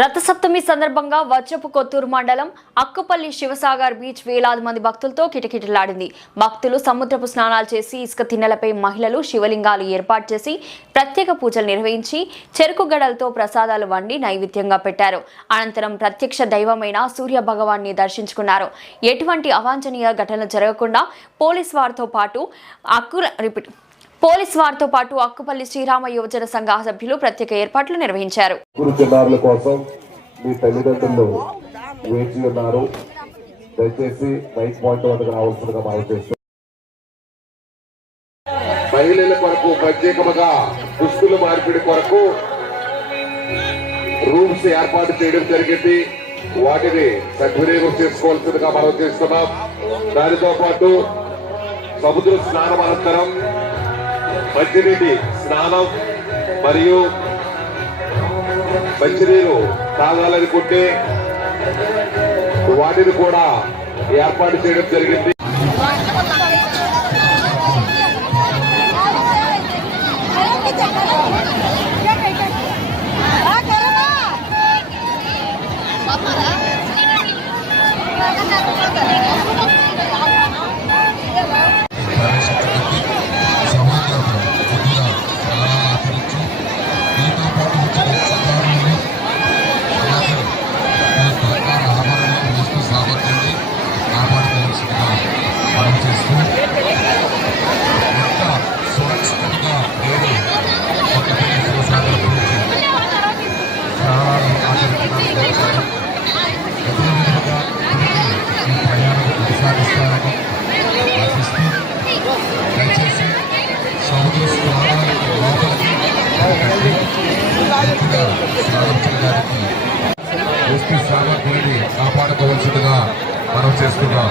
రథసప్తమి సందర్భంగా వజ్రపు కొత్తూరు మండలం అక్కుపల్లి శివసాగర్ బీచ్ వేలాది మంది భక్తులతో కిటకిటలాడింది. భక్తులు సముద్రపు స్నానాలు చేసి ఇసుక తిన్నెలపై మహిళలు శివలింగాలు ఏర్పాటు చేసి ప్రత్యేక పూజలు నిర్వహించి చెరుకు గడలతో ప్రసాదాలు వండి నైవేద్యంగా పెట్టారు. అనంతరం ప్రత్యక్ష దైవమైన సూర్య భగవాన్ని దర్శించుకున్నారు. ఎటువంటి అవాంఛనీయ ఘటనలు జరగకుండా పోలీస్ వారితో పాటు అక్కుపల్లి శ్రీరామ యువజన సంఘ సభ్యులు ప్రత్యేక ఏర్పాట్లు నిర్వహించారు. మహిళల కొరకు ప్రత్యేకముగా దుస్తుల మార్పిడి కొరకు రూమ్స్ ఏర్పాటు చేయడం జరిగింది. వాటిని సద్వినియోగం చేసుకోవాల్సిందిగా మనం చేస్తున్నాం. దానితో పాటు సముద్ర స్నానం అనంతరం మంచినీటి స్నానం మరియు మంచినీరు తాగాలనుకుంటే వాటిని కూడా ఏర్పాటు చేయడం జరిగింది. కాపాడుకోవాల్సిందిగా మనం చేస్తున్నాం.